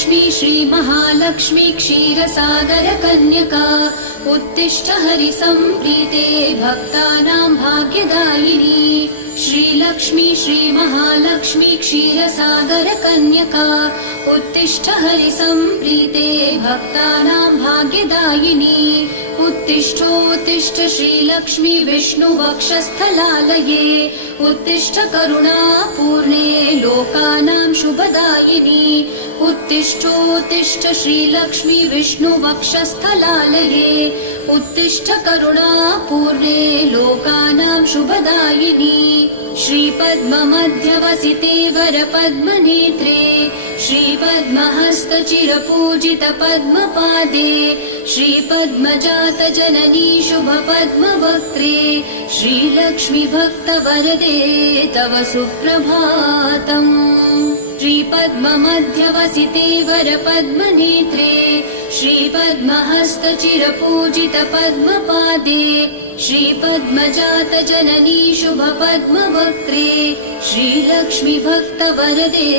श्रीलक्ष्मी श्रीमहालक्ष्मी क्षीरसागरकन्यका उत्तिष्ठ हरिसम्प्रीते भक्तानां भाग्यदायिनी। श्रीलक्ष्मी श्रीमहालक्ष्मी क्षीरसागरकन्यका उत्तिष्ठ हरिसम्प्रीते भक्तानां भाग्यदायिनी। उत्तिष्ठोत्तिष्ठ श्रीलक्ष्मी विष्णुवक्षस्थलालये उत्तिष्ठ करुणापूर्णे लोकानां शुभदायिनी। उत्तिष्ठोत्तिष्ठ श्रीलक्ष्मी विष्णुवक्षस्थलालये उत्तिष्ठ करुणापूर्णे लोकानां शुभदायिनी। श्रीपद्ममध्यवसिते वरपद्मनेत्रे श्रीपद्महस्तचिरपूजित पद्मपादे श्रीपद्मजातजननी शुभपद्मवक्त्रे श्रीलक्ष्मी भक्तवरदे तव सुप्रभातम्। श्रीपद्ममध्यवसिते वरपद्मनेत्रे श्रीपद्महस्तचिरपूजित पद्मपादे श्रीपद्मजातजननी शुभपद्मवक्त्रे श्रीलक्ष्मी भक्तवरदे